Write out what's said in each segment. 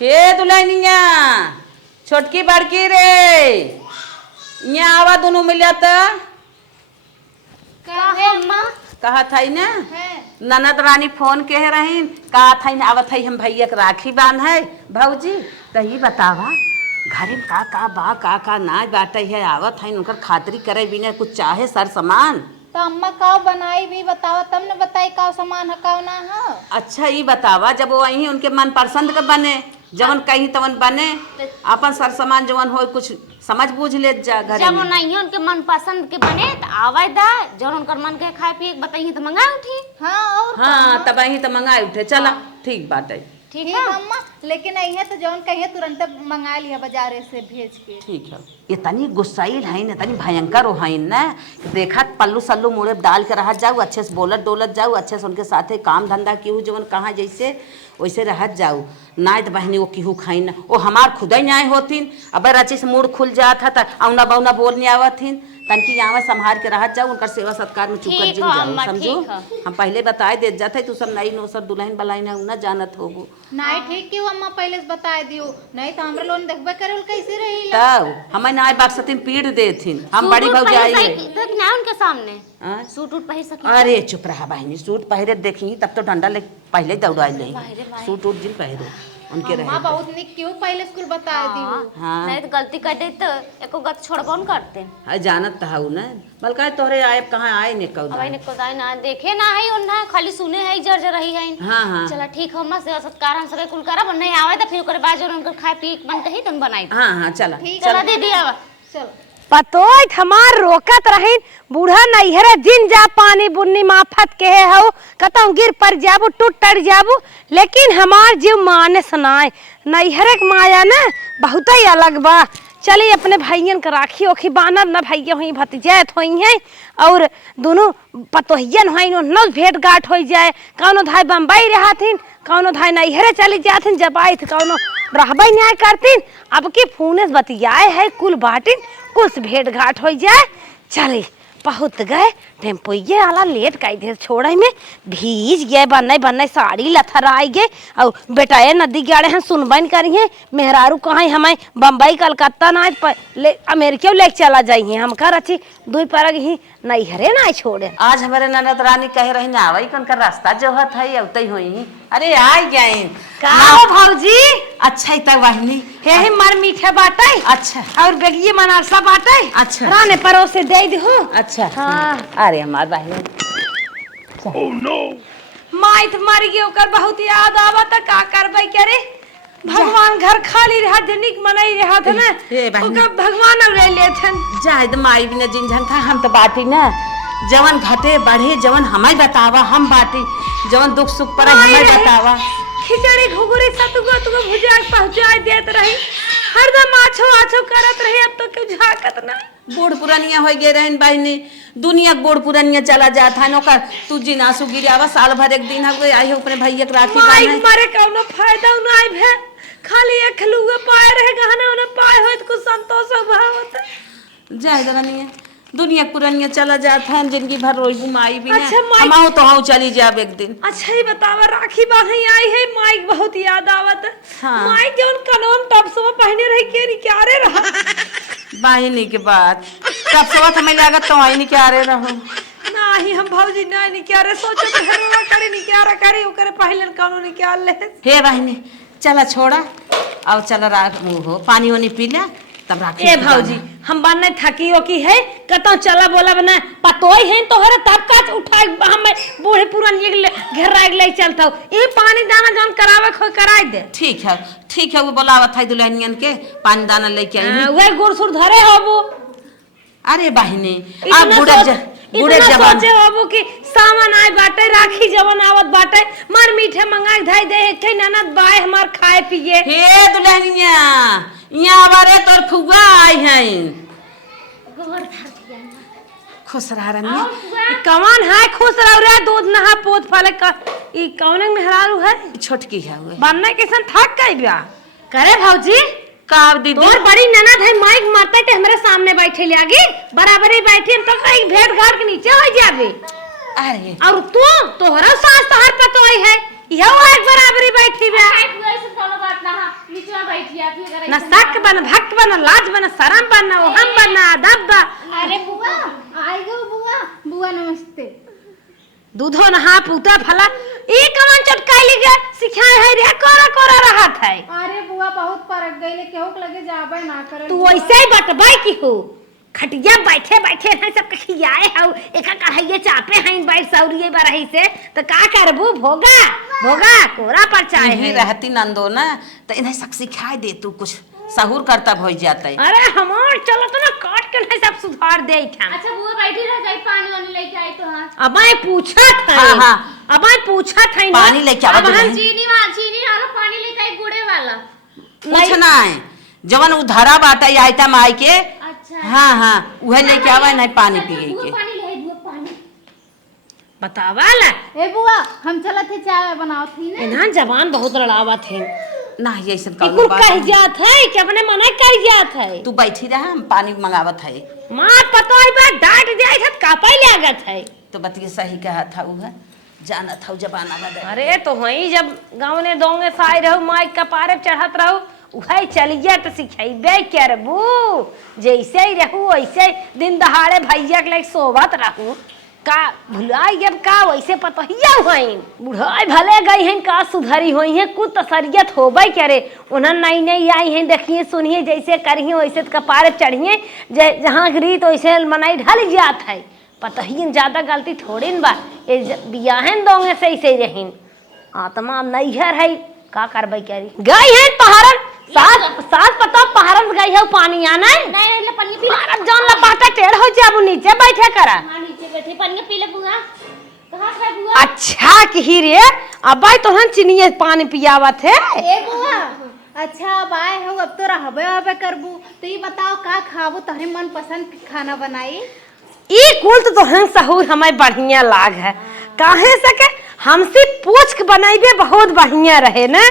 हे दुल्हनिया छोटकी बड़की रे यहाँ आवा दोनों मिलिया कहा था ना ननद रानी फोन कह रही कहा था आवत है हम भैया के राखी बांध है भौजी तही बतावा घरे में का का ना बाटे है आवत है उनकर खातरी करे बिना कुछ चाहे सर सामान तो अम्मा का बनाई भी बतावा तब न बताई का सामान है का ना है। अच्छा ये बतावा जब वो वही उनके मन पसंद के बने जवन कहीं तवन बने अपन सर सामान जवन हो कुछ समझ बूझ ले जा घर जब नहीं है उनके मन पसंद के बने तो आवाज दा जब उनकर मन के खाए पिए बताइए तो मंगा उठी। हाँ तब ही तो मंगा उठे चला ठीक बात है ठीक है अम्मा लेकिन नहीं है तो जौन कहिए तुरंत मंगा लिया बाजारे से भेज के। ठीक है इतनी गुस्साइल है न इतनी भयंकर हो है न देखा पल्लू सल्लू मुड़े डाल के रह जाऊ अच्छे से बोलत डोलत जाऊ अच्छे से उनके साथे काम धंधा क्यों जवन कहाँ जैसे वैसे रहत जाऊ ना तो बहनी वो केहू खाई न वो हमार खुद ही न्याय होतीन अब रची से मूड खुल जाता था औना बौना बोलने आवथिन तनकी यहाँ संभाल के रह जाओ उनका सेवा सत्कार में चुकर जिन जाओ समझो हम पहले बताए दे जाते तू सब नई नोसर दुल्हन बलाइन है ना जानत होगो नहीं ठीक क्यों अम्मा पहले से बता दियो नहीं तो हमरा लोन देखबे करे कैसे रही तब हमें ना बाक्सतिन पीड़ देथिन हम बड़ी भौजाई है ना उनके सामने सूट उट पहिर सकी। अरे चुप रहा बहनी सूट पहरे देखी तब तो डंडा ले पहले दौड़ा ले सूट उट जिन पहरो उनके रहे बहुत निक क्यों पहले स्कूल बता दियो। हाँ नहीं तो गलती कर दे तो एको गत छोड़बो न करते हां जानत था हूं ना बलका तोहरे आए कहां आए ने कौ अब ने कोदाई ना देखे ना है उन्ना खाली सुने है जर रही है। हां चला ठीक हो मत सेवा सत्कार हम सबे कुल करब नहीं आवे तो फिर ओकर बाद जो उनकर खाए पी मन कही तुम बनाई। हां चला चला दीदी आवा चल पतोय हमार रोकत रही बूढ़ा नैहरे जिन जा पानी बुन्नी माफत के हो कतौ गिर पर जाबू टूट टर जाबू लेकिन हमार जीव माने सुनाए नैहरे के माया ना बहुत ही अलग बा। चली अपने भाइयन के राखी ओखी बानब ना भैया हुई भतीजात हुई हैं और दोनों पतोहियन हुई न भेंट गांठ हो जाए कौनो धाय बम्बई रहथिन कौनो धाय नैहरे चली जाथिन जब आई कौनो रहबे न्याय करतीन अब की फोने बतियाए है कुल बाटिन कुछ भेंट घाट हो जाए चली पहुँच गए टेम्पोइये वाला लेट का इधर छोड़े में भीज गए बनने साड़ी लथराई गए और बेटाए नदी गाड़े हैं सुनबन करी हैं मेहरारू कहाँ हमें बम्बई कलकत्ता ना अमेरिका ले चला जाइए हम कर अच्छी दुई परग ही नैहरे ना छोड़े। आज हमारे ननद रानी कह रही ना आवई कन का रास्ता जो हत है उतई होई अरे आ गए का भौजी अच्छा ही तक वाहिनी हे मर मीठे बाटे अच्छा और बेगिए मनारसा बाटे अच्छा राने परोसे दे दो अच्छा हाँ अरे हमार बहन ओह नो माइत मर गई ओकर बहुत याद आवत का करबै करे भगवान घर खाली रहा जनिक मनई रहा था ना ओकर भगवान अब ले लेथन जायद माई बिना जिंझन था हम तो बाटी ना जवन घटे बढ़े जवन हमें बतावा हम बाटी जवन दुख सुख पर हमें बतावा खिचड़ी घुघुरी सतुगो तुगो भुजिया पहुंचाई देत रही हरदम आछो आछो करत रही अब तो क्यों झाकत ना बूढ़ पुरानिया हो गए रहन बहनी दुनिया बूढ़ पुरानिया चला जाता है नौकर तू जी नासु गिरावा साल भर एक दिन हो गए आई हो अपने भैया के राखी बांधे मारे कौनो फायदा ना आई भे खाली एक खलुए पाए रहे गहना उन्हें पाए हो तो कुछ संतोष भाव होता जय दरनिया दुनिया पुरानिया चला जाता है जिंदगी भर रोई माई भी अच्छा, हम आओ तो हाँ चली जाब एक दिन। अच्छा ही बतावा राखी बांधे आई है माई बहुत याद आवत हाँ। माई के उन कनोन टॉप सब पहने रही के निकारे रहा बाहिनी के बाद तब सब हमें लागत तो आई निकारे रहो नाही हम भौजी नहीं निकारे सोचो तो हरवा करे निकारा करे ओकरे पहले कौनो निकाल ले हे बहनी चला छोड़ा अब चला रात हो पानी वानी पी ले तब राखी ए भौजी हम बनने थकी हो की है कतो चला बोला बना पतोई है तो हरे तब का उठाई हम बूढ़े पुरान ये घेरा ले चलता ए पानी दाना जौन करावे खो कराई दे ठीक है वो बोलावत है दुल्हनियन के पानी दाना लेके आई वे गुड़ सुर धरे होबो अरे बहनी आप बूढ़े जवान सोचे होबो कि सामान आए बाटे राखी जवन आवत बाटे मर मीठे मंगाई धाई दे के ननद बाय हमार खाए पिए हे दुल्हनिया यहाँ बारे तोर फुगा आई हैं गोबर धर दिया खुश रहा रनिया कमान है खुश रह रे दूध नहा पोत फले का ई कौन मेहरारू है छोटकी है वो बनने किसन थक गई बा करे भौजी काब दीदी तोर बड़ी ननद है माइक मारते के हमरे सामने बैठे लागी बराबरी बैठी हम तो कहीं भेंट घाट के नीचे हो जाबे अरे और तू तोहरा सास तोहर पे तो है यहो एक बराबरी बैठी बे ऐसे कोनो बात ना बैठिया फिर अगर ना शक बन भक्त बन लाज बन शरम बन हम बन अदब बा। अरे बुआ आई गो बुआ। बुआ नमस्ते। दूधो नहा पूता फला ई कमन चटकाई ले सिखाए है रे कोरा कोरा रहत है। अरे बुआ बहुत परक गईले केहू के लगे जाबे ना करे। तू ऐसे ही बटबाई की हो खटिया बैठे बैठे है सब खियाए हौ एका कढ़ाइए चापे हैं बैठ सौरिए बरही से तो का करबू भोगा भोगा कोरा पर चाहे ही रहती नंदो ना तो इन्हें सब सिखाई दे तू कुछ सहूर करता हो जाता है। अरे हमार चलो तो ना काट के नहीं सब सुधार दे था। अच्छा बुआ बैठी रह जाई पानी वानी लेके आई तो हां। अब मैं पूछा था हाँ, हाँ। अब मैं पूछा था पानी लेके आवत रही। चीनी वाला पानी लेके आई गुड़े वाला। कुछ ना है जवन उधारा बाटा आइटम आई के। अच्छा हाँ हाँ वह लेके आवा नहीं पानी पिए के। पानी ले बुआ पानी बतावा ला ए बुआ हम चलत थे चाय बनाओ थी ना। इन्हां जवान बहुत लड़ावा थे ना ये सब इकुल कह जात है कि अपने मने कर जात है। तू बैठी रहा हम पानी मंगावत है। मां पतो है बा डांट जाए छत कापै लागत है। तो बतिए सही कहा था वह जाना था जमाना बदल। अरे तो वही जब गाँव ने दोंगे साई रहो माइक का पारे चढ़त रहो उहे चलिए तो सिखेबे करबू जैसे ही रहू वैसे दिन दहाड़े भैया के लाइक सोवत रहू का भुलाई जब का वैसे पतहिया हुई बुढ़ाई भले गई हैं का सुधरी हुई हैं कुछ तसरियत होबे करे उन्हें नई नई आई हैं देखिए सुनिए जैसे करिए वैसे तो कपारे चढ़िए जहाँ रीत वैसे मनाई ढल जात है पतहियन ज्यादा गलती थोड़ी न बा ये बियाहन दोंगे से ऐसे रहीन आत्मा नैहर है का करबे करी गई है पहाड़न सास पता पहाड़न गई है पानी आना है नहीं ले पानी पी पहाड़न जान लपाटा टेढ़ हो जाबू नीचे बैठे करा। हां नीचे बैठे पानी पी ले बुआ। कहां है बुआ? अच्छा की रे अब भाई तो हम चिनिए पानी पियावत है। ए बुआ अच्छा अब आए हो अब तो रहबे करबू तो ये बताओ का खाबू तोहरे मन पसंद खाना बनाई। ई कुल तो हम सहूर हमें बढ़िया लाग है काहे सके हमसे पूछ के बनाइबे बहुत बढ़िया रहे ना।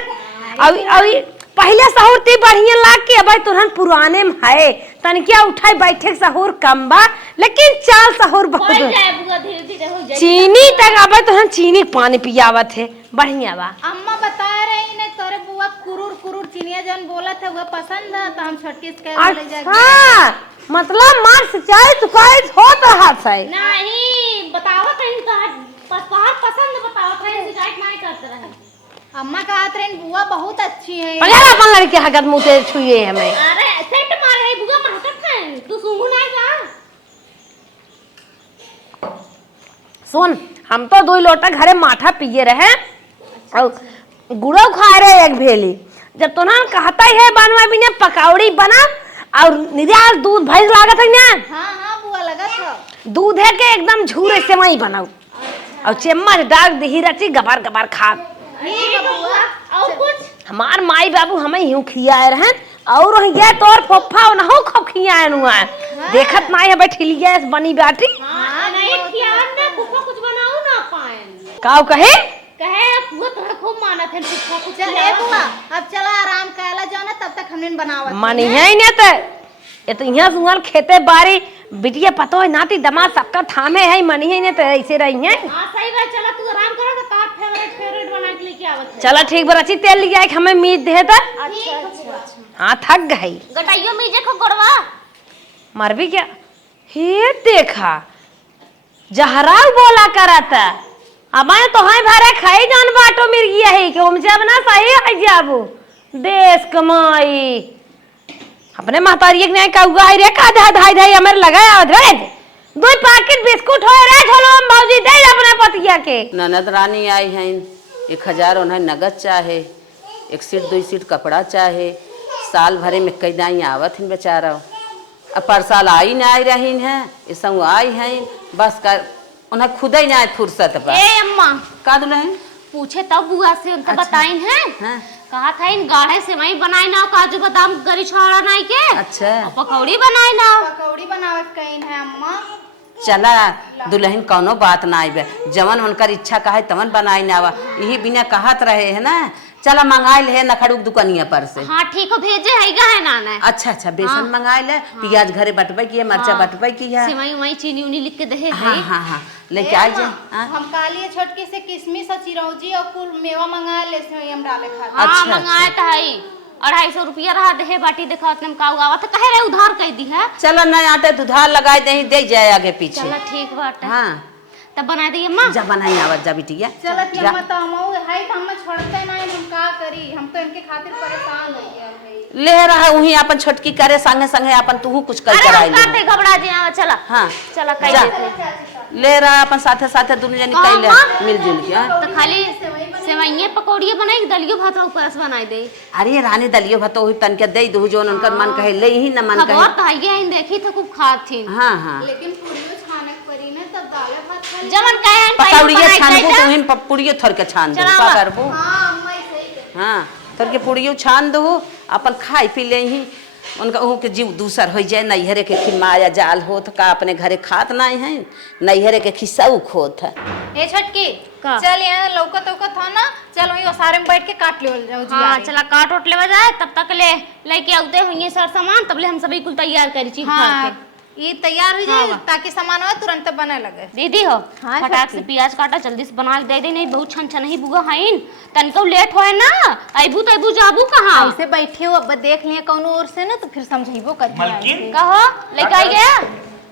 अब पहले सहूर ती बढ़िया लाग के अब तुरंत पुराने में है तनकिया उठाई बैठे सहूर कम बा लेकिन चाल सहूर बहुत जाए बुआ धीरे धीरे हो जाए। चीनी तक अब तो हम चीनी पानी पियावत है बढ़िया बा। अम्मा बता रही ने तोरे बुआ कुरुर कुरुर चिनिया जन बोलत है वो पसंद है तो हम छोटकी से कह ले जाके। अच्छा मतलब मार सच्चाई चुकाई होत रहा है नहीं बतावत रही पहाड़ पसंद बतावत रही शिकायत नहीं करते रहे। अम्मा कहत रही बुआ बहुत अच्छी है। पहले अपन लड़के हगत मुंह से छुए हमें। अरे सेट मारे है बुआ महकत है तू सुंगू नहीं जा। सुन हम तो 2 लोटा घरे माठा पिए रहे और गुड़ो खा रहे एक भेली जब तो ना कहता ही है बनवा बिना पकौड़ी बना और निराल दूध भैंस लागत है ना। हाँ हाँ बुआ लगा था दूध है के एकदम झूरे से वही बनाऊ और चम्मच डाल दही रची गबार गबार खा। ठीक है बुआ। और कुछ हमार माई बाबू हमें यूं खियाए रहे और ये तोर पप्पा न हो खूब खियाए नुआ देखत नहीं है बैठिलिए बनी बाटी। हां नहीं खियान ना कुछ बनाऊ ना पाए काऊ कहे वो तो खूब मानत है कुछ चल ए बुआ अब चला आराम कैला जाना तब तक हमने बनावत मानी है ना तो ये तो यहाँ सुंगल खेते बारी बिटिया पतो है नाती दमाद सबका थामे है मनी है ना तो ऐसे रही है। हां सही बात चला तू आराम कर तो का फेवरेट बना के लेके आवत है। चला ठीक बा अच्छी तेल लिया हमें मीट दे दा। अच्छा हाँ थक गई गटाइयो मीजे को गोड़वा मर भी क्या हे देखा जहराल बोला कराता अब मैं तो हाय भरे खाई जान बाटो मिल गया है कि हम जब ना सही है जाबू देश कमाई अपने महतारी ने कहुआ है रे का धा धाई धाई हमर लगाया रे 2 पैकेट बिस्कुट होए रे झोलो हम बाबूजी दे अपने पतिया के। ननद रानी आई हैं 1000 उन्हें नगद चाहे 1 सीट 2 सीट कपड़ा चाहे साल भरे में कई दाई आवत हैं बेचारा अब पर साल आई ना आई रही हैं इस आई हैं बस कर उन्हें खुद ही ना फुर्सत पर। ए अम्मा का दुल्हन पूछे तब बुआ से उनका बताइन है हाँ। कहा था इन गाढ़े से वही बनाई ना काजू बादाम गरी छोड़ा नहीं के अच्छा और पकौड़ी बनाई ना पकौड़ी बनावत कहीं है अम्मा। चला दुल्हन कौनो बात ना आइबे जवन उनकर इच्छा का है तवन बनाई ना आवा यही बिना कहत रहे है ना चला मंगाई ले नखड़ुक दुकानिया पर से। हाँ ठीक हो भेजे है नाना। अच्छा अच्छा बेसन मंगाई ले प्याज घरे बटबे की है मरचा बटबे की है सिवाई वही चीनी उनी लिख के दे है। हाँ हाँ हाँ लेके आ जा। हम काली छोटकी से किशमिश और चिरौंजी और कुल मेवा मंगा ले से हम डाले खा। हाँ अच्छा, मंगाए तो है 250 रुपया रहा दे बाटी देखा उतने में का उगावा तो कहे रे उधार कह दी है। चलो न आटे दुधार लगाए दे दे जाए आगे पीछे। चलो ठीक बाटे। हाँ तब बना दी अम्मा। जा बनाई आवत जा बिटिया। चलत के अम्मा तो हम हाई तो हम छोड़ते नहीं, हम का करी, हम तो इनके खातिर परेशान हो गया भाई। ले रहा वही अपन छोटकी करे संगे संगे अपन तू कुछ कर कराई ले। काटे घबरा जी आवा चला। हाँ चला कह जा। देते ले रहा अपन साथे साथे दुनु जनी कई ले मिलजुल के। हाँ? तो खाली सेवइये पकौड़िए बनाई दलियो भात ऊपर से बनाई दे। अरे रानी दलियो भात वही तन के दे दू जोन उनकर मन कहे ले ही न मन कहे। बहुत आइए इन देखी तो खूब खात थी। हाँ हाँ लेकिन पूरियो छाने परी ना तब दाल भात खा। जमन कहे पकौड़िए छानबू तो हिन पुड़ियो थर के छान दू का करबू। हां अम्मा सही है। हाँ थर के पुड़ियो छान दू अपन खाई पी ले ही उनका ओह के जीव दूसर हो जाए। नैहरे के खिमाया जाल होत का अपने घरे खात नहीं है, नैहरे के खिस्साऊ खोत है। ए छोटकी का? चल यहाँ लौकत औकत हो ना, चल वहीं ओसारे में बैठ के काट ले जाओ जी। हाँ चला काट ओट ले जाए तब तक ले लेके आते होंगे सर सामान तब ले हम सभी कुल तैयार करी चीज हाँ के। ये तैयार हो जाए हाँ। ताकि सामान हो तुरंत बने लगे। दीदी हो हाँ, फटाक से प्याज काटा जल्दी से बना के दे दे नहीं बहुत छन छन ही बुआ हाइन तनको लेट होए ना अबू जाबू कहाँ ऐसे बैठे हो अब देख लिए कौन और से ना तो फिर समझाइबो कर मलकिन कहो लेके आई गया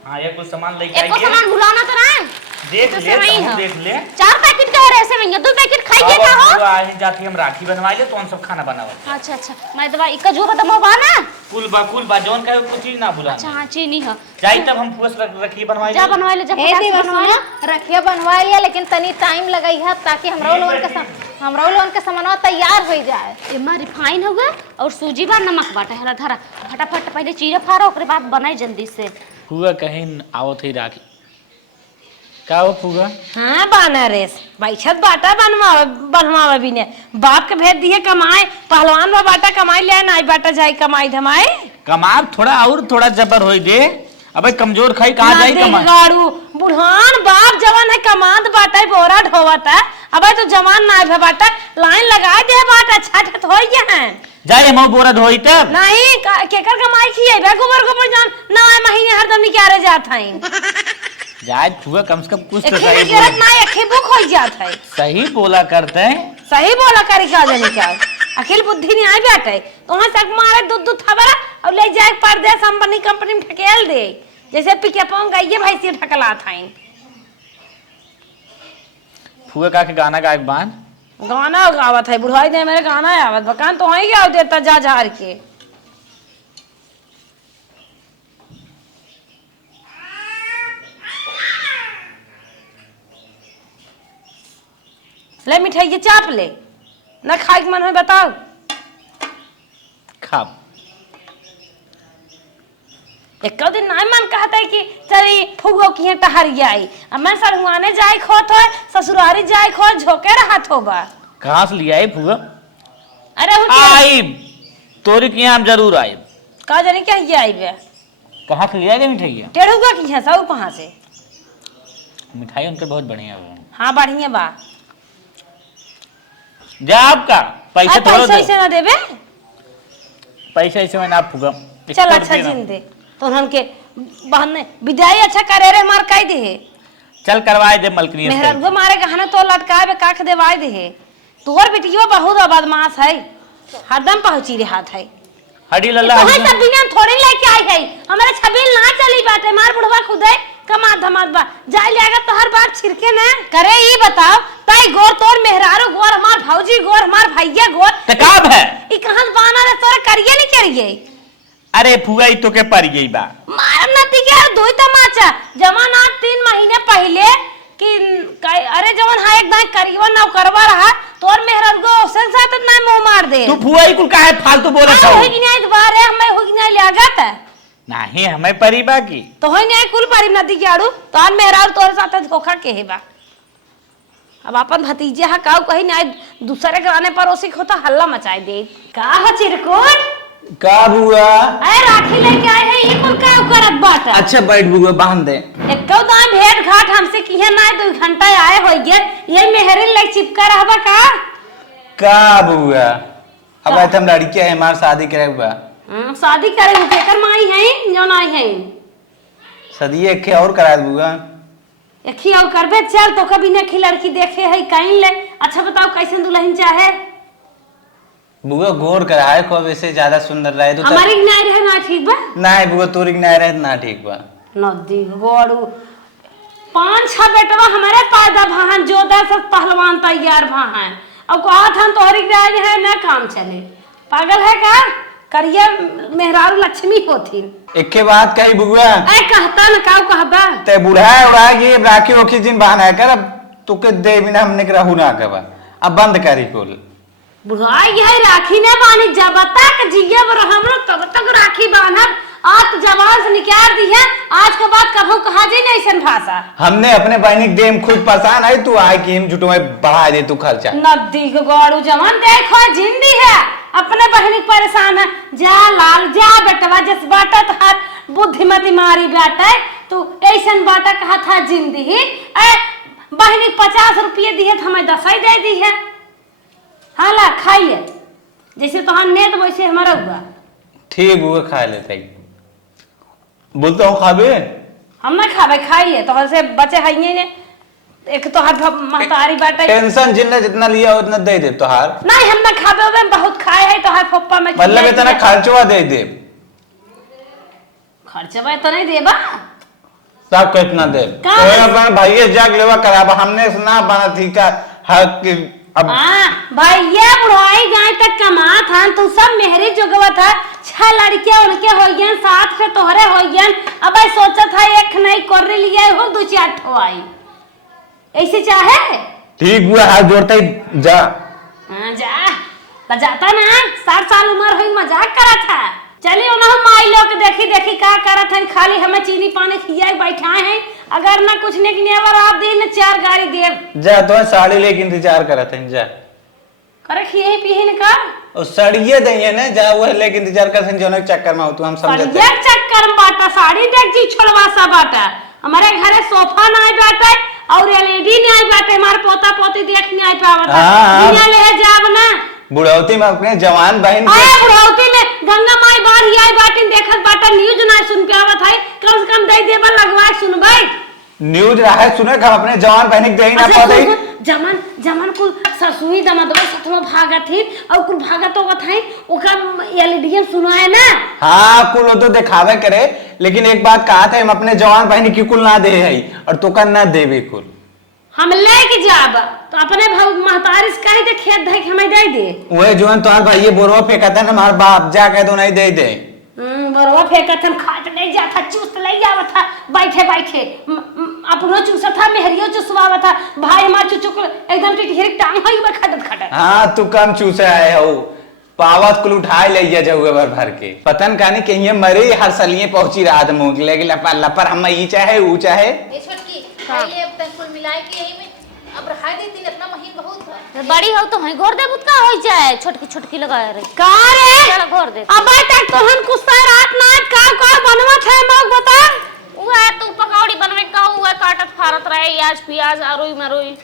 हाँ ये कुछ सामान लेके एको आइए। सामान भुलाना तो ना देख तो ले सेवई तू हो। देख ले। 4 पैकेट कह रहे से भैया 2 पैकेट खाइए ना हो। आज जाती हम राखी बनवाई ले तो हम सब खाना बनावा। अच्छा अच्छा मैं दवा इका जो खत्म हो बा ना। कुल बा जोन का कुछ चीज ना भुला। अच्छा हाँ चीनी हो जाई तब हम फुस रखी बनवाई जा बनवा ले जा ए फटाक से देवर बनवा सुनो रखिया बनवा लिया लेकिन तनी टाइम लगाई है ताकि हमरा लोगन के सामान तैयार हो जाए। एमा रिफाइन होगा और सूजी बा नमक बाटा हरा धरा फटाफट पहले चीरा फाड़ा ओकरे बाद बनाई जल्दी से। फुआ कहीं आवत ही राखी का हो फुआ। हाँ बानरेस बैठत बाटा बनवावे भी ने बाप के भेज दिए कमाए पहलवान बा बाटा कमाई ले ना बाटा जाए कमाई धमाए कमार थोड़ा और थोड़ा जबर होई दे। अबे कमजोर खाई कहाँ जाई कमाई। गाड़ू बुढ़ान बाप जवान है कमांद बाटा बोरा ढोवता अब तो जवान ना है बाटा लाइन लगा दे बाटा छठ हो गए जाए हम बोरा धोई तब नहीं केकर कमाई खिए गोबर जान 9 महीने हरदम निकारे जात हैं जाए फुआ कम से कम कुछ तो एखे सही निकरत ना एखे बुक हो जात है। सही बोला करते हैं। सही बोला करी का जाने क्या अखिल बुद्धि नहीं आई बैठे तो वहां से मारे दूध थबरा और ले जाए परदेश कंपनी में ठकेल दे जैसे पिके पोंग गई भाई से ठकला था। फुआ का के गाना गायक बान गाना गावत है बुढ़ाई दे मेरे गाना आवत बकान तो वहीं क्या देता जा झार के ले मिठाई के चाप ले न खाए के मन है बताओ खा एक दिन ना मन कहता है कि चली फुगो की टहर आई अब मैं सरुआने जाए खोत हो ससुरारी जाए खोत झोंके रहत होबा कहाँ से लिया फुआ। अरे आई तोरी के यहाँ हम जरूर आए। का जाने क्या ये आई बे कहाँ से लिया मिठाई। टेढ़ुगा की है सब कहाँ से मिठाई उनके बहुत बढ़िया है। हाँ बढ़िया बा जा आपका पैसे थोड़ा पैसा दो ऐसे ना देबे पैसा ऐसे मैंने आप फुगा चल अच्छा जिन दे तो उनके बहन विदाई अच्छा करे रे मार काई दे चल करवाए दे मलकनी मेहरगो मारे गहना तो लटकाए बे काख देवाई दे तोर बिटियो बहुत बदमाश है हरदम पहुंची रे हाथ है हडी लल्ला तो है सब बिना थोड़ी लेके आई है हमारे छबील ना चली बाटे मार बुढ़वा खुदे कमा धमाद बा जाए लेगा तो हर बार छिरके ना करे ई बताओ ताई गोर तोर मेहरारू गोर हमार भौजी गोर हमार भैया गोर तकाब है ई कहां बाना रे तोरे करिए नहीं करिए अरे फुगा ई तो के पर गई बा मार नती के दोई तमाचा जवान 3 महीने पहले कि अरे जवान हा एक दाई करियो ना करवा रहा तोर मेहरारू गो से साथ ना मुंह मार दे तू फुगा ई कुल काहे फालतू बोलत हो हो कि नहीं दोबारा हमें हो कि नहीं लागत नहीं हमें परिबा की तो होई नहीं कुल पारी नदी के आड़ू तोर मेहरारू तोरे साथ धोखा के हेबा अब अपन भतीजे हा काऊ कहीं नहीं दूसरे घराने पर ओसी खोता हल्ला मचाई दे का हो चिरकुट का बुआ अरे राखी लेके आए हैं ये कुल का करत बात अच्छा बैठ बुआ बांध दे एको दाई भेंट घाट हमसे किहे ना 2 घंटा आए होई गे ये मेहरिन ले चिपका रहबा का बुआ अब आए हम लड़की है हमार शादी करे बुआ शादी करे हो केकर माई है जो नाई है सदिए के और करा दे बुआ एखी और करबे चल तो कभी ने लड़की देखे है कहीं ले अच्छा बताओ कैसे दुल्हन चाहे बुआ गोर करा है को वैसे ज्यादा सुंदर रहे तो हमारी नहीं रहे ना ठीक बा नहीं बुआ तोरी नहीं रहे ना ठीक बा नदी गोड़ू 5-6 बेटवा हमारे पैदा भाहन जो 10 पहलवान तैयार भाहन अब कहत हम तोहरी राज है ना काम चले पागल है का करिया मेहरारू लक्ष्मी होती एक के बात कही बुआ ऐ कहता न का कहबा ते बुढ़ा उड़ा ये राखी ओखी जिन बहाना है कर अब तुके दे बिना हमने के रहू ना कबा अब बंद करी कुल बुढ़ाई है राखी ने बानी जब तक जियब रहमरो तब तक राखी बांधब आज तो जवान से निकाल दी है आज के बाद कभू कहा जाए ना ऐसा भाषा हमने अपने बहनी के देम खुद परेशान है तू आए कि हम झूठो में बढ़ा दे तू खर्चा नदी के गौड़ू जवान देखो जिंदी है अपने बहनी परेशान है जा लाल जा बेटवा जिस बाटा था बुद्धिमती मारी बेटा तू ऐसा बाटा कहा था जिंदी बहनी 50 रुपये दिए तो हमें 10 ही दे दी है हाला खाइए जैसे तो हम नेत वैसे हमारा हुआ ठीक बुआ खा लेते बोलता हूँ खाबे हम ना खावे खाइए तो से बचे है ने एक तो हर महतारी बाटा टेंशन जिन्ने जितना लिया उतना दे दे तो हार नहीं हम ना खावे में बहुत खाए है तो हर पप्पा में मतलब इतना खर्चवा दे दे खर्चवा तो नहीं देबा सब कितना दे तो अपना भाई जाग लेवा कराबा हमने ना बना थी का हक अब भाई ये बुढ़ाई गाय तक कमा था तू सब मेहरी जुगवा था 6 लड़कियां उनके हो गए 7 से तोहरे हो गए अब आई सोचा था एक नहीं कर लिया हो 2-4 ठो आई ऐसे चाहे ठीक हुआ हाथ जोड़ते ही जा जा जाता ना 60 साल उम्र हुई मजाक करा था चलिए ना माई लोग देखी देखी का करत है खाली हमें चीनी पानी खियाई बैठा है अगर ना कुछ नहीं नेवर आप दिन 4 गाड़ी देव जा तो साड़ी लेके इंतजार करत है जा करे खिए पीही न कर और साड़िये दइए ना जा वो लेके इंतजार करत है जोन चक्कर में हो तू हम समझते साड़ी चक्कर में बाटा साड़ी देख जी छोड़वा सा बाटा हमारे घरे सोफा ना आई बाटा और एलईडी नहीं आई बाटा हमारे पोता पोती देख नहीं आई पावत दुनिया ले जाब ना बुढ़ौती में अपने जवान बहन आए बुढ़ौती में गंगा माई बाहर ही आई बाटिन देखत बाटा न्यूज ना सुन के आवत है कम से कम दे देबा लगवा सुनबै न्यूज रहा है सुने हम अपने जवान बहन के देही ना पादे जमन जमन कुल ससुई दमदवा सतवा भागत ही और कुल भागत होगत है ओकर एलईडी सुनाए ना हां कुल तो दिखावे करे लेकिन एक बात कहा था हम अपने जवान बहन की कुल ना दे है और तो का ना देवे कुल हम लेके जाब तो अपने महतारी से कही दे खेत धई हमें दे दे वही जोन तोहार भाई बोरवा फेंकता है हमार बाप जा के तो नहीं दे दे बरवा फेंकत हम खाट नहीं जाता चूस ले जावत था बैठे बैठे अपनो चूसा था मेहरियो चुसवावा था भाई हमार चुचुक एकदम टिटहिरी टांग हई में खटत खटत हां तू कम चूसे आए हो पावत कुल उठाए ले जा जाऊए भर भर के पतन काने के ये मरे हर सलिए पहुंची रात मुंह लेके लपर लपर हम ई चाहे ऊ चाहे ए छोटकी खाइए अब तक कुल मिलाए के यही में अब रखा दी दिन इतना महीन बहुत है बड़ी हो तो है घोर दे बुतका हो जाए छोटकी छोटकी लगाए रही का रे चल घोर दे अब तक तो हम कुछ रात नाच का बनवत है मग बता उहे तू पकौड़ी बनवे का हुआ काटत फारत रहे आज प्याज आरोई मरोई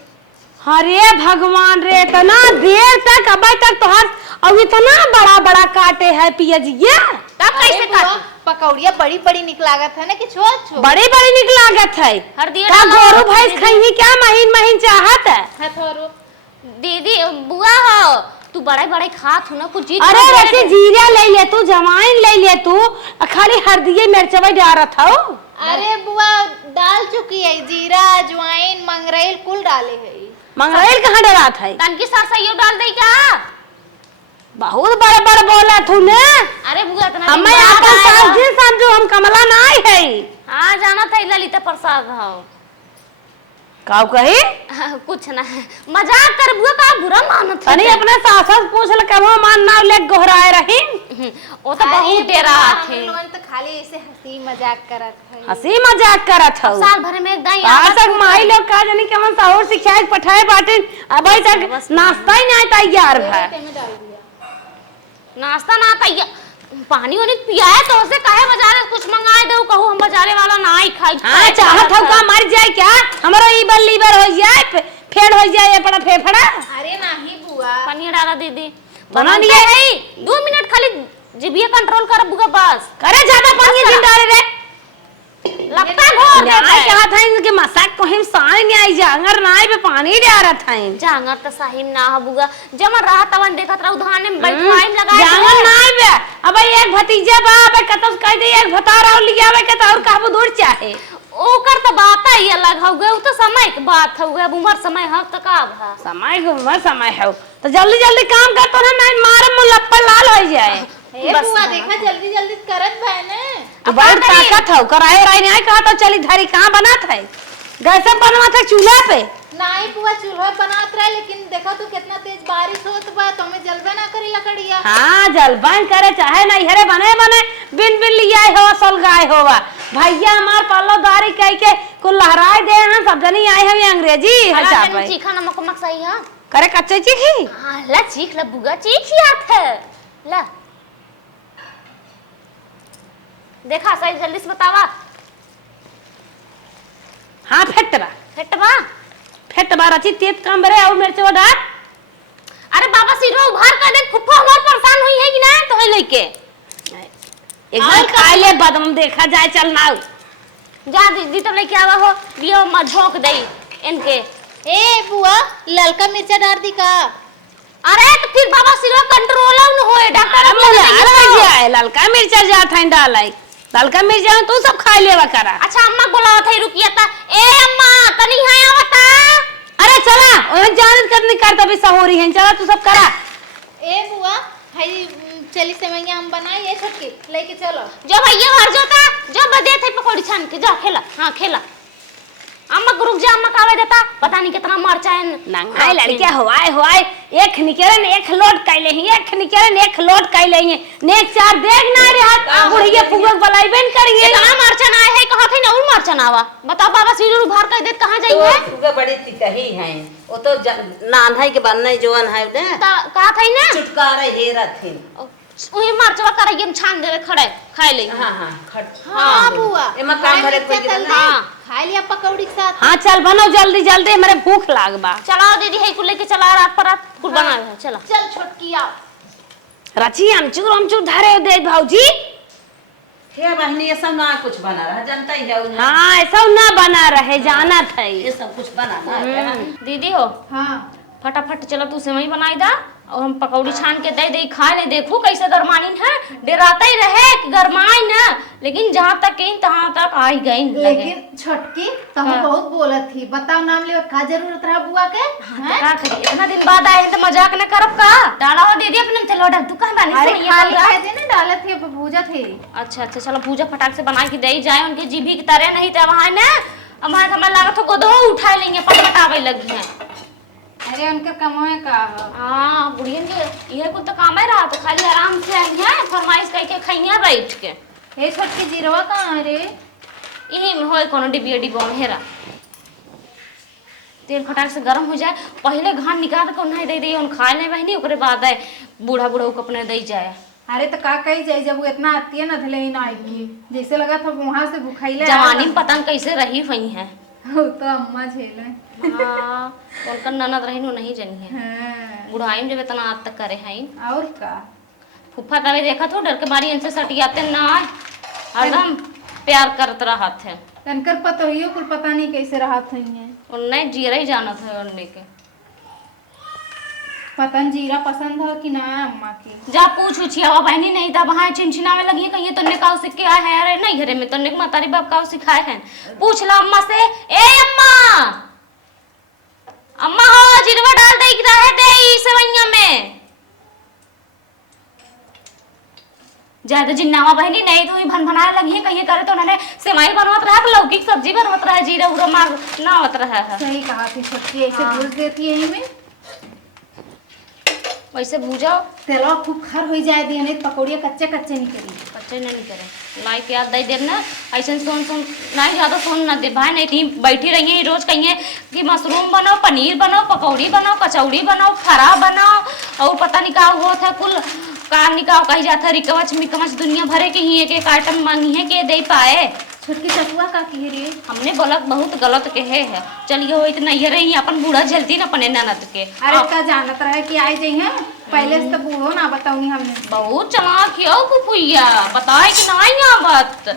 अरे भगवान रे इतना देर तक अब तक तो हर अब इतना बड़ा बड़ा काटे है पियजिया तब कैसे काट पकौड़िया बड़ी बड़ी निकलागत है ना कि छोट छोट बड़ी बड़ी निकलागत है हर दिया का गोरू भैंस खाई क्या महीन महीन चाहत है है थोरो दीदी बुआ हो तू बड़े बड़े खात हो ना कुछ चीज अरे रखे जीरा ले ले तू जमाइन ले ले तू खाली हरदिये मिर्चवा डालत हो अरे बुआ डाल चुकी है जीरा अजवाइन मंगरेल कुल डाले है मंगरेल कहाँ डरात है तन की सरसा यो डाल दे क्या बहुत बड़ बड़ बोला तू ने अरे बुआ इतना हमें आपन समझी समझो हम कमला ना आई है हां जाना था ललिता प्रसाद हो काऊ कही कुछ ना मजाक कर बुआ का बुरा मानत अरे अपने सासस पूछ ल कबो मान ना ले गोहराए रही वो तो बहुत डेरा थे लोगन तो खाली ऐसे हंसी मजाक करत है हंसी मजाक करत हो साल भर में एक दाई आज तक माई लोग का जानी केमन साहौर सिखाए पठाए बाटे अब तक नाश्ता ही नहीं तैयार है नाश्ता ना तैयार पानी वानी पियाए तो उसे काहे बाजारे कुछ मंगाए दो कहू हम बाजारे वाला ना ही खाई हां चाहत हो का मर जाए क्या हमरो ईबर लीवर हो जाए फेड़ हो जाए ये बड़ा फेफड़ा अरे नहीं बुआ पानी डाला दीदी बना दिए है 2 मिनट खाली जीभिया कंट्रोल कर बुआ बस करे ज्यादा पानी दिन डाले रे लगता घोर न्याय देता कहा था इनके मसाक को हम साई नहीं आई जांगर नाय पे पानी डाला था जांगर तो साहिम ना हो बुआ जमन रहा तवन देखत रहा उधान में बैठवाइम लगाए जांगर नाय बे अब एक भतीजा बा अब कतस कह दे एक भतारा और लिया आवे के तो और कहबो दूर चाहे ओकर तो बात ही अलग हो गए, तो समय के बात हो गए, उम्र समय हो तो का भा समय के उम्र समय है तो जल्दी जल्दी काम कर तो ना मार मुलप्पा लाल हो जाए। ए बुआ देखा जल्दी जल्दी करत बा ने तो बड़ ताकत हो कराए राय नहीं कहा तो चली धारी कहां बनात है गैस बनवा था चूल्हा पे नहीं बुआ चूल्हा बनात रहे, लेकिन देखा तू कितना तेज बारिश होत बा तो हमें जलबे ना करी लकड़िया। हाँ जलबान करे चाहे नहीं हरे बने बने बिन बिन लिया हो सल गाय होवा भैया हमार पल्लो दारी कह के कुल लहराए दे हैं सब जनी आए हैं अंग्रेजी हचा पे चीखा नमक नमक सही है करे कच्चे चीखी हां ला चीख ला बुआ चीख ही आत है ला देखा सही जल्दी से बतावा। हाँ फेटवा फेटबा रची तेज काम बरे और मिर्च वो डाल। अरे बाबा सिरो उभार कर दे फुफ्फा हमार परेशान हुई है कि ना तो है लेके एक बार खा ले बदम देखा जाए चल ना जा दीदी तब लेके आवा हो दियो म झोंक दई इनके। ए बुआ ललका मिर्चा डाल दी का। अरे तो फिर बाबा सिरो कंट्रोल न होए डॉक्टर बोले अरे जाए ललका मिर्चा जा था डालाई ललका मिर्चा तू सब खा लेवा करा। अच्छा अम्मा बोलावत है रुकिया ता ए अम्मा तनी हां आवता। अरे चला ओहन जानत करनी करता भी सहोरी है चला तू सब करा। ए बुआ हई चली सेवैया हम बनाई है छटकी लेके चलो। जो भैया हर जोता जो बदे थे पकौड़ी छान के जा खेला। हां खेला अम्मा को रुक जा अम्मा कावे देता पता नहीं कितना मरचा है नंगाई लड़किया होवाए एक निकरन एक लोड कैले ही एक निकरन एक लोड कैले ही नेक चार देख ना रे हाथ बुढ़िया पुगक बलाइबेन करिए इतना मरचा ना है कहा थे ना और मरचा ना आवा बताओ बाबा सिर उभार कर दे कहां जाइए तो बड़ी तिकही है वो तो नान है के बनने जोन है ने कहा थे ना छुटकारा हेरा थे ओही मरचवा कराइए हम छान देवे खड़े खाए ले। हां हां खट हां बुआ एमा काम भरे कोई के हां खा लिया पकौड़ी के साथ। हां चल बनो जल्दी जल्दी मेरे भूख लागबा। चलाओ दीदी है कुल लेके चला रात पर रात कुल बना है चला चल छोटकी आओ रची हमचूर धारे दे भौजी हे बहनी ये सब ना कुछ बना रहा जनता ही है हां ऐसा ना बना रहे जाना था ये सब कुछ बनाना है। दीदी हो हां फटाफट चलो तू सेवई बनाई दा और हम पकौड़ी छान के दे दे खा ले देखो कैसे गरमानी है डराता ही रहे कि गरमाई ना लेकिन जहां तक कहीं तहां तक आ ही गई लेकिन छोटकी तो हम बहुत बोलत थी बताओ नाम ले का जरूरत रहा बुआ के हैं? का करी इतना दिन बाद आए हैं तो मजाक न करब का डाला हो दीदी अपने तेल डाल तू कहां बानी अरे से ये खाली बलगा कह दे ना डालत थी भूजा थे। अच्छा अच्छा चलो पूजा फटाक से बना के दे जाए उनके जीभी की तरह नहीं तो वहां ना हमारे हमें लागत हो गोदो उठा लेंगे पटपटावे लगी हैं। अरे उनके कमाए का हां बुढ़ियन के ये कुछ तो काम है रहा तो खाली आराम से आई है फरमाइश करके खइया बैठ के। ए छोटकी जीरवा कहां है रे यही में होय कोनो डिबिया डिबो में हेरा तेल फटाक से गरम हो जाए पहले घान निकाल के उन्हें दे दे उन खा ले बहनी ओकरे बाद है बूढ़ा बूढ़ा को अपने दे जाए। अरे तो का कही जाए जब वो इतना आती है ना धले ही ना आएगी जैसे लगा था वहां से भूखाइले जवानी में पता कैसे रही हुई है तो अम्मा झेले हां उनका ननद रही नो नहीं जनी है हां बुढ़ाई में जब इतना आज तक करे हैं और का फुफ्फा तवे देखा तो डर के मारी इनसे सटियाते ना हरदम प्यार करत रहा थे तनकर पतोहियो कुल पता नहीं कैसे राहत हुई है उन्ने जीरा ही जाना था उनने के पतन जीरा पसंद है कि ना अम्मा की जा पूछ उछिया बहनी नहीं था वहां चिनचिना में लगी कहीं तो काव सीख के आए हैं अरे नहीं घरे में तो मातारी बाप काव सिखाए हैं पूछ ला अम्मा से ए अम्मा अम्मा हो जीरवा डाल दे कि रहे दे सेवैया में ज्यादा जिन्नावा बहनी नहीं तो भन भनाए लगी है कहीं करे तो उन्होंने सेवई बनवत रहा लौकी सब्जी बनवत रहा जीरा उरा मार ना होत रहा है सही कहा थी छोटकी ऐसे भूज देती है में वैसे भूजाओ तेलवा खूब खर हो जाए दिए नहीं पकौड़िया कच्चे कच्चे नहीं करी बच्चे नहीं करे लाई प्याज दे देर ना ऐसे सोन सोन नहीं ज्यादा सोन ना दे भाई नहीं टीम बैठी रही है रोज कहिए कि मशरूम बनाओ पनीर बनाओ पकौड़ी बनाओ कचौड़ी बनाओ खरा बनाओ और पता नहीं का हुआ था कुल का निकाह कही जाता रिकवच मिकवच दुनिया भरे के ही एक आइटम मांगी है के दे पाए छोटकी सतुआ का की रे हमने बोला बहुत गलत कहे है चलिए वो इतना ये रही अपन बूढ़ा झलती ना अपने ननद के अरे का जानत रहे कि आए जाई हैं पहले से तो बूढ़ो ना बताऊनी हमने बहुत चलाक हो पुपुइया बताए कि नहीं आवत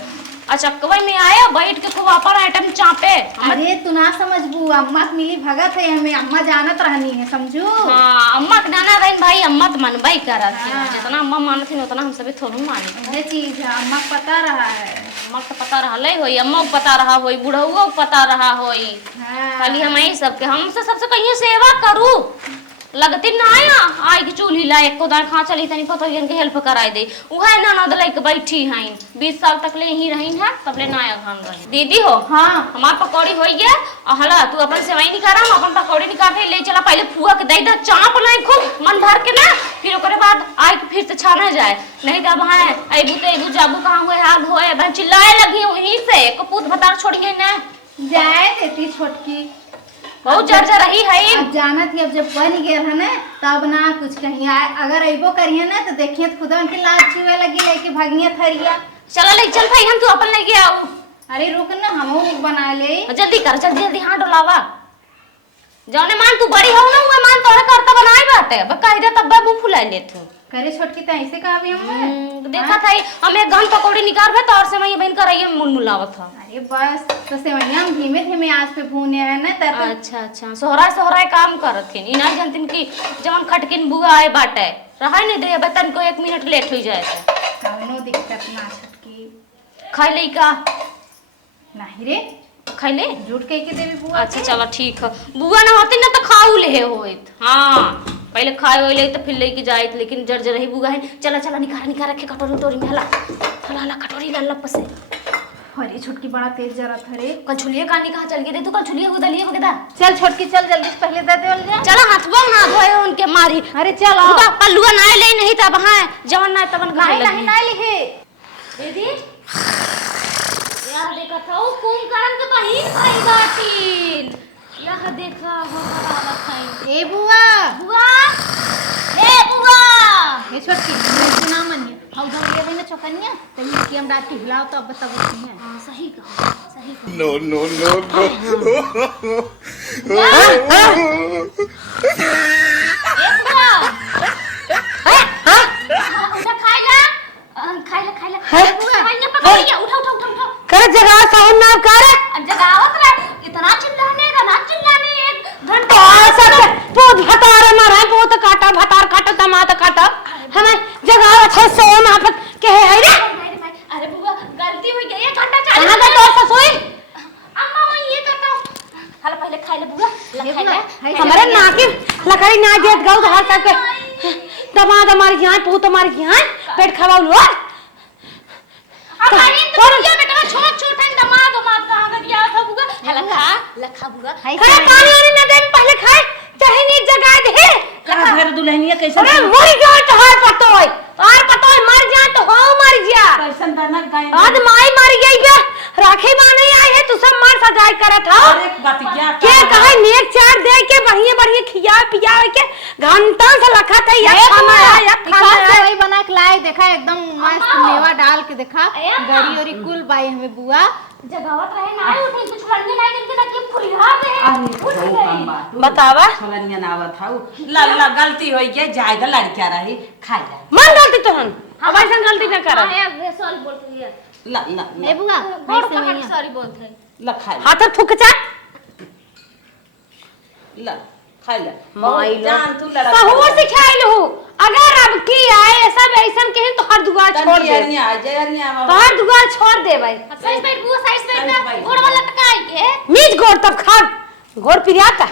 अचकवे में आया बैठ के खूब अपन आइटम चापे। अरे तू ना समझबू, अम्मा के मिली भगत है हमें, अम्मा जानत रहनी है समझू। हाँ अम्मा के नाना रहन भाई, अम्मा तो मनबई करत थी। हाँ। जितना अम्मा मानत थी उतना हम सभी थोड़ा माने। ये चीज है, अम्मा को पता रहा है। अम्मा को पता रहले होई, अम्मा को पता रहा होई, बुढ़ऊ को पता रहा होई। हाँ। खाली हम ही सबके हमसे सबसे कहीं सेवा करू लगती ना आया आई की चूल्ही ला एक को दान खा चली तनी पतो इनके हेल्प कराई दे। उहे ननद लइक बैठी हैं 20 साल तक ले यहीं रही है, तब ले नया घर रही। दीदी हो हाँ हमार पकौड़ी होई गया। हला तू अपन सेवाई निकाल हम अपन पकौड़ी निकाल के ले चला। पहले फुआ के दे दे चाप लाई खूब मन भर के ना, फिर ओकरे बाद आई के फिर से छाना जाए। नहीं तो अब है अबू तो अबू जाबू कहां हुए हाल होए बहन चिल्लाए लगी वहीं से कपूत भतार छोड़िए ना जाए देती छोटकी, बहुत जर्जर रही है। अब जानत ही अब जब बन गया है ना तब ना कुछ कहीं आए, अगर अबो करिए ना तो देखिए खुदा उनके लाज छुए लगी लेके भागिया थरिया। चला ले चल भाई हम तू अपन लेके आओ। अरे रुक ना हम बना ले। जल्दी कर जल्दी जल्दी हाथ डोलावा। जौने मान तू बड़ी हो ना हुए मान तोरा करता बनाई बाटे अब कह दे तब मुंह फुला ले तू। करे छोटकी तो ऐसे कहा भी हम देखा था हम एक घन पकौड़ी निकाल रहे तो और से मैं बहन कराइए मुलमुलावत था। अरे बस तो सेवैया हम धीमे धीमे आंच पे भूने है ना तब। अच्छा अच्छा सोहराय सोहराय काम करत थी इना जानतिन की जवन खटकिन बुआ आए बाटे रहा नहीं दे बतन को 1 मिनट लेट हो जाए तो कौनो दिक्कत ना छोटकी। खाई ले का नहीं रे खाई ले झूठ कह के देवी बुआ। अच्छा चलो ठीक है बुआ ना होती ना तो खाऊ ले होइत। हाँ पहले खाए हो ले तो फिर लेके जाए लेकिन जर्जर रही बुआ है। चला चला निकाल निकाल रखे कटोरी उटोरी में हला हला हला कटोरी ला लप से। अरे छोटकी बड़ा तेज जरत है रे। कल छुलिए कहानी कहाँ चल गए थे तू कल छुलिए उदलिए वगैरह। चल छोटकी चल जल्दी से पहले दे दे जा। चला हाथवा ना धोए उनके मारी। अरे चल उनका पल्लुआ ना ले नहीं तब हाँ जवन ना तवन नहीं नहीं नहीं लिखे दीदी यार देखा था वो कुंभकर्ण के बहिन भाई बाटिन यह देखा हमारा हालत है। ए बुआ बुआ ए बुआ ये छोटकी सुना मनिया हम दौड़िए भाई ना चौकनिया तभी कि हम रात की हिलाओ तो अब बताओ है। हां सही कहा सही कहा। No, no, no, no. ए बुआ उठा खाइला ए बुआ मैंने पकड़िया उठा उठा उठा उठा कर जगह साउंड ना कर जगावत रहे इतना चिल्लाने एक घंटा सब तू भतार मारा वो तो काटा भतार काटा टमाटर काटा हमें जगह अच्छे से ना पर के है रे। अरे बुआ गलती हो गई 1 घंटा चल कहां का तो ससुई अम्मा मैं ये करता हूं हला पहले खाई ले बुआ खाई ले हमारे नाकी लकड़ी ना देत गौ तो हर के दमाद हमारी यहां पूत हमारी यहां पेट खवाऊ लो अब नहीं तो ये बेटा छोट छोट है दमाद कहां गया था बुआ हला खा बुआ खाए पानी वानी ना दे पहले खाए चाहे नहीं जगा दे का घर दुल्हनिया कैसे अरे मर गया तो हार पतोय मर जा तो हो मर जा कैसन दनक गाय आज माई मर गई बे राखी मां नहीं आई है तू सब मार सजाई करत हो। अरे बतिया के कहे नेक चार दे के बढ़िया बढ़िया खिया पिया के घंटा से लखा था या खाना या खाना सेवई बना के लाए देखा एकदम मस्त मेवा डाल के देखा गरी और कुल बाई हमें बुआ जगावत रहे ना उठे कुछ लड़ने लायक इनके तक फुलिया दे बतावा छोलनिया नावत हाउ ला गलती होई के जायदा लड़किया रही खाई जा मन गलती तोहन अब ऐसा गलती ना कर सॉरी बोलती है ला ए बुआ और पकड़ सॉरी बोलते हैं ला खाई हाथ थुक जा ला खाई ला माई जान तू लड़ा कहू सिखाइल हूं अगर अब की आए सब ऐसन के तो हर दुआर छोड़ दे जरिया जरिया तो हर दुआर छोड़ दे भाई साइज बैठ बुआ साइज बैठ गोड़ वाला टकाई के मीज गोड़ तब खा गोड़ पिरियाता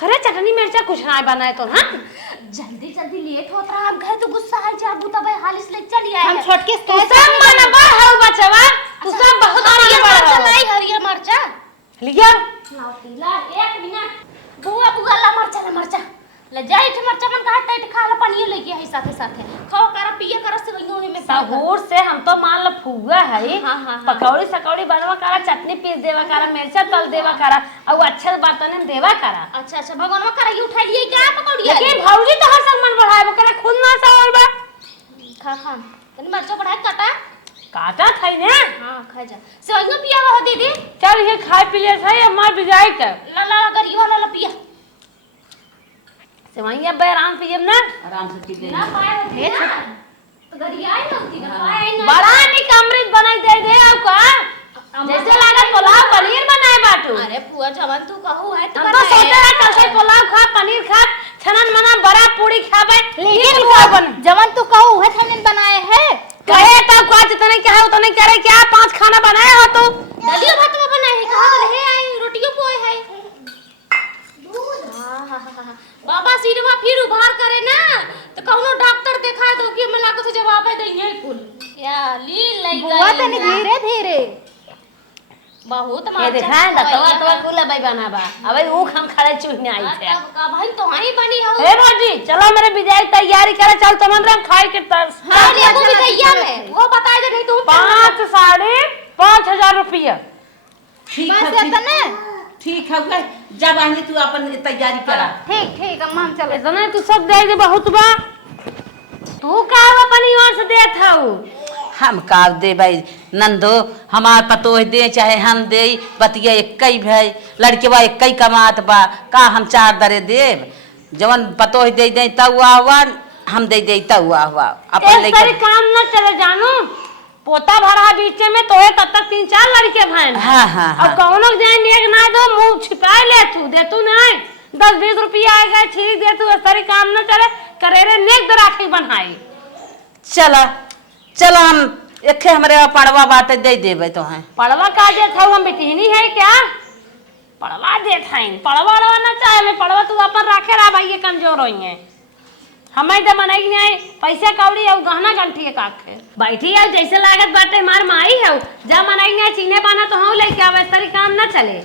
खरे चटनी मिर्चा कुछ ना बनाए तो हां जल्दी जल्दी लेट होत रहा अब घर तो गुस्सा है जा बुता भाई हालिस ले चली आए हम छोटके तू सब मनबा हौ बचवा तू सब बहुत हरियर बड़ा मरचा बड़ा लाई हरियर मरचा लिया लाओ पीला 1 मिनट बुआ ला मरचा ले जाई ठ मरचा मन काट टाइट खा ला पानी लेके है साथे साथे खाओ करा पिए करा से वही में सहूर से हम तो मान लो फुआ है हाँ। पकौड़ी सकौड़ी बनवा करा चटनी पीस देवा करा मिर्चा तल देवा करा और अच्छे बर्तन में देवा करा। अच्छा भगवानवा कराई उठा लिए क्या पकौड़िया लेकिन भौजी तो हर साल मन बढ़ाए करा खुद ना सावल बा खा तनी मरचा बढ़ाए काटा काटा खाई ने हां खा जा सेवइयो पिया हो दीदी चल ये खाए पी ले सही हमार बिजाई के ला गरियो ला पिया सेवइया बे आराम पियम ना आराम से पी ले ना पाए होती ना तो गरिया ही होती ना पाए ना बड़ा अमृत बनाई दे अब का जैसे लागत पुलाव पनीर बनाए बाटू। अरे पुआ जवन तू कहू है हम तो सोचे रहे कल से पुलाव खा पनीर खा छनन मना बड़ा पूरी खाबे लेकिन बुआ जवन तू कहू है छनन बनाए है कहे तब का जितने क्या है उतने करे क्या 5 खाना बनाए हो तू दलिया भात में बनाए है कहां रहे आई रोटियों पोए है बाबा सिरवा फिर उभार करे ना तो कौनो डॉक्टर दिखाए तो कि मला को जवाब है दइए कुल क्या ली लई बुआ तनी धीरे धीरे बहुत ये मार देखा है तो कुल भाई बनाबा अबे ऊ हम खड़े चुहने आई थे का भाई तो आई बनी हो हे भौजी चलो मेरे विजय तैयारी करे चल तुम हम खाए के तरस हां ये को भी भैया में वो बताए दे नहीं तू 5 साढ़े 5,000 रुपया ठीक बस है इतने ठीक है जब आएंगे तू अपन तैयारी करा। ठीक ठीक अम्मा हम चलो इतना तू सब दे दे बहुत बा तू का अपनी ओर से देत हऊ हम का दे भाई नंदो हमार पतो दे चाहे हम दे बतिया एक ही भाई लड़के बा एक ही कमात बा का हम 4 दरे देव जवन पतो दे तब हुआ हम दे तब हुआ अपन लेके काम न चले जानू पोता भरा बीच में तो तब तक 3-4 लड़के भाई हाँ हाँ अब कौनो जाए नेक ना दो मुंह छिपाए ले तू दे तू नहीं 10-20 रुपया आएगा ठीक दे तू सारी काम न चले करेरे नेक दराखी बनाई चला चलो हम एक हमारे पड़वा बाटे दे देवे तो हैं पड़वा का दे था हम बेटीनी है क्या पड़वा दे था पड़वा ना चाहे मैं पड़वा तू अपन रखे रहा भाई ये कमजोर होई है हमें तो मनाई नहीं पैसे कौड़ी और गहना गंठी के काखे बैठी है जैसे लागत बाटे हमार माई है जब मनाई नहीं चीने पाना तो हम लेके आवे सारी काम ना चले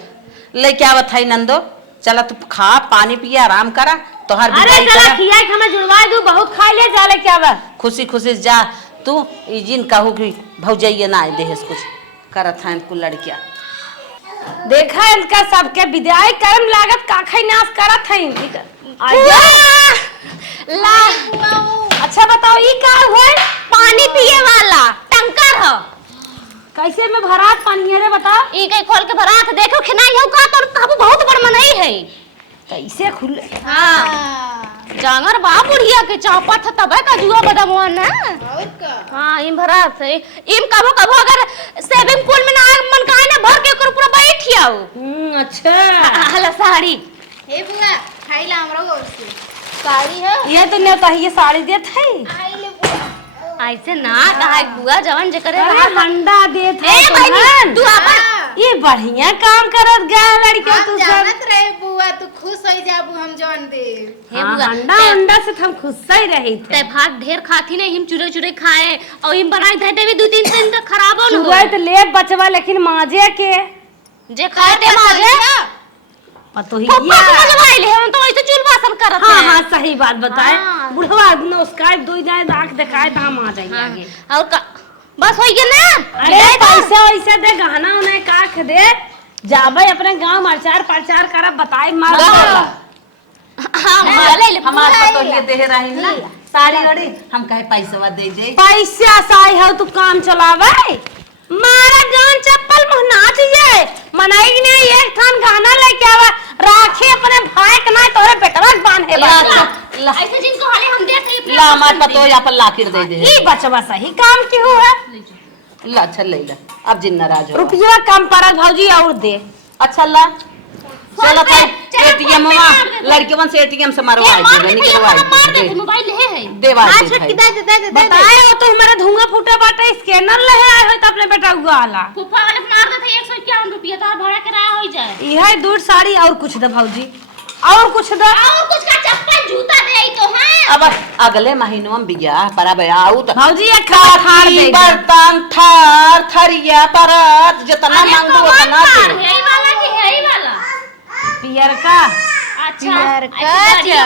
लेके आवत है नंदो चला तू खा पानी पिया आराम करा तो हर अरे चला खिया के हमें जुड़वा दू बहुत खा ले जा ले क्या बा खुशी खुशी जा तू जिन कहू कि भौजैया ना देहस कुछ करत है कुल लड़किया देखा इनका सबके विदाई कर्म लागत काखे नाश करत है ला अच्छा बताओ ई का है पानी पिए वाला टंकर हो कैसे में भरात पानी है रे बताओ ई के खोल के भरात देखो खिनाई हो का तो कहबो बहुत बड़ मनई है कैसे खुले हां जांगर बा बुढ़िया के चापा था तबे का जुआ बदमवा ना हां इम भरात है इम कबो कबो अगर स्विमिंग पूल में ना मन काहे ना भर के पूरा बैठियाओ अच्छा हला साड़ी हे बुआ खाइला हमरा और से साड़ी है ये तो नहीं तो ये साड़ी देत है आई ले बुआ ऐसे ना कहा बुआ जवान जे करे अरे मंडा देत है ए भाई तू अपन ये बढ़िया काम करत गा लड़के तू सब जानत रहे बुआ तू खुश हो जाबू हम जवन दे हे बुआ अंडा अंडा से हम खुश ही रही थे ते भात ढेर खाती नहीं हम चुरे चुरे खाए और हम बनाई थे भी 2-3 दिन तक खराब हो सुबह तो ले बचवा लेकिन माजे के जे खाए ते माजे पतो ही पप्पा समझवाई ले हम तो ऐसे चूल बासन करत हाँ है हाँ सही बात बताए हाँ। बुढ़वा आदमी उसका दो जाए आंख दिखाए तो हम आ जाएंगे आगे और बस हो गया ना अरे पैसा वैसा दे गहना उन्हें काख दे जाबे अपने गांव प्रचार प्रचार करब बताए मार हां ले ले हमार पतो ये देह रही ना साड़ी वाड़ी हम कहे पैसा दे दे पैसा साई हो तू काम चलावे मारा जान चप्पल मुंह नाच जाए मनाई ने एक थान गाना लेके आवा राखी अपने भाई के ना तोरे बेटवा बांधे बा ऐसे जिनको हाले हम देते हैं ला हमार पतो या पर लाकिर दे दे ई बचवा सही काम क्यों है ला अच्छा ले ला अब जिन नाराज हो रुपया कम पड़ल भौजी और दे अच्छा ला चलो भाई एटीएम में लड़के बन से एटीएम से मारवा दे मार दे मोबाइल है देवा हां दे छटकी दे बताए हो तो हमारा धुआं फूटा बाटा स्कैनर ले आए हो तो अपने बेटा हुआ वाला फूफा वाले मार देते 151 रुपया तो भाड़ा किराया हो जाए यह दूर साड़ी और कुछ दे भौजी और कुछ दे और कुछ का चप्पल जूता दे तो है अब अगले महीनों में बियाह पर अब आऊ तो भौजी एक खार दे बर्तन थार थरिया परत जितना मांगो उतना दे यही वाला कि यही वाला पियर का अच्छा पियर का चाहिए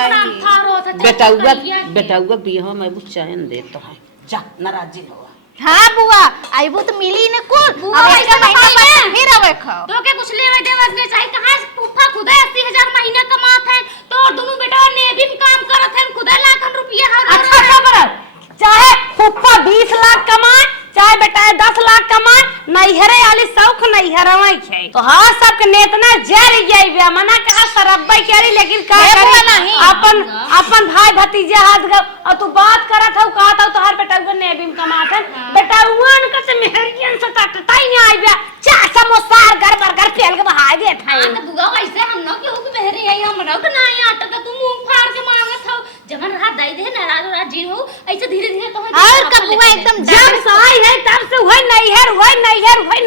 बेटा बियाह में वो चैन दे तो है जा नाराजी हो हां बुआ आइबो तो मिली न कुल बुआ, अब ऐसा एक महीना बताइए। बाद फिर आवे खाओ तो के कुछ लेवे देवे के चाहिए कहां से फूफा खुदे 80,000 महीना कमात है तो और दोनों बेटा नेवी में काम करत है खुदे लाखन रुपया हर अच्छा खबर चाहे फुप्पा 20 लाख कमाए चाहे बेटा 10 लाख कमाए नैहरे वाली सौख नैहरवा के तो हाँ सबके नेतना जर गई मना कहा सरब्बा करी लेकिन का करी अपन अपन भाई भतीजे हाथ गए और तू बात करत हो कहा था तो हर बेटा को नेबी में कमात है बेटा उन का से मेहर बुआ एकदम जब से आई है तब से वही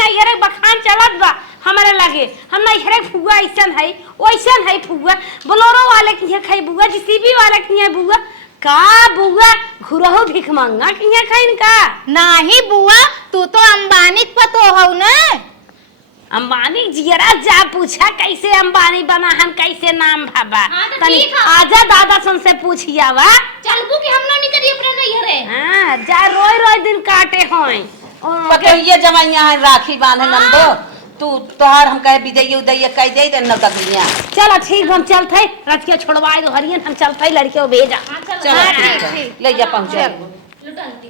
नैहर बखान चलत बा हमारे लगे। हम नैहर फुआ ऐसन है फुआ बोलोरो वाले की खाई बुआ जीसीबी वाले की बुआ का बुआ घुरहो भिख मंगा की खाइन का नाही बुआ तू तो अंबानी पतो हो ना। अंबानी जियरा जा पूछा कैसे अंबानी बना हम कैसे नाम भाबा हाँ, तो तनी ठीक है। आजा दादा सन से पूछिया वा। चलबू कि हम ना निकली अपने नैहरे। हां जा रोई दिन काटे होय पतैया जमाइया है राखी बांधे नंदो तू तोहार हम कहे विजय उदय कह दे दे नौकरियां। चलो ठीक हम चलते रतिया छोड़वाए दो हरियन हम चलते लड़के भेजा। हाँ, चल। चलो ठीक है ले जा पहुंचा। लुटंती